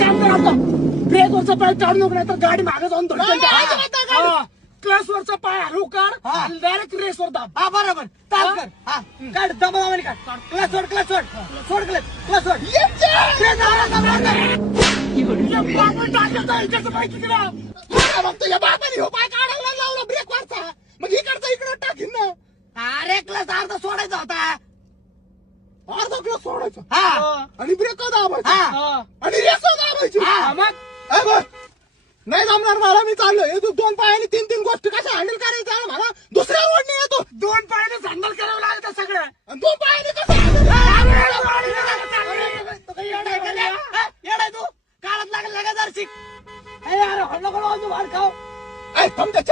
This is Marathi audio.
काम कर आता ब्रेक वरचा पाय काढू नको नाही तर गाडी मागे जाऊन क्लास वरचा पाय हलवू काढ डायरेक्ट रेस वर दाब. हा बरोबर चाल कर. हा काढ दबावाने काढ. क्लास सोड क्लास सोड सोड क्लास सोड. फक्त या बापाने हो पाय काढायला लावला ब्रेक वरचा मग इकडचा इकडं टाकीन ना. अरे क्लास अर्धा सोडायचा होता. अर्धा क्लास सोडायचा हा आणि ब्रेक दाबायचा हा आणि रेस दाबायची. मग नाही जमणार मला. मी चाललोय हे तू दोन पायाने तीन तीन गोष्टी कशा हँडल करायच्या मला दुसऱ्या रोडने येतो. दोन पायाने हँडल करावं लागतं सगळं आणि दोन पायाने कसं येडाय तू काळात लागला का जर्सी. अरे अरे हल्लो करू वाढ खाऊ. तुमच्या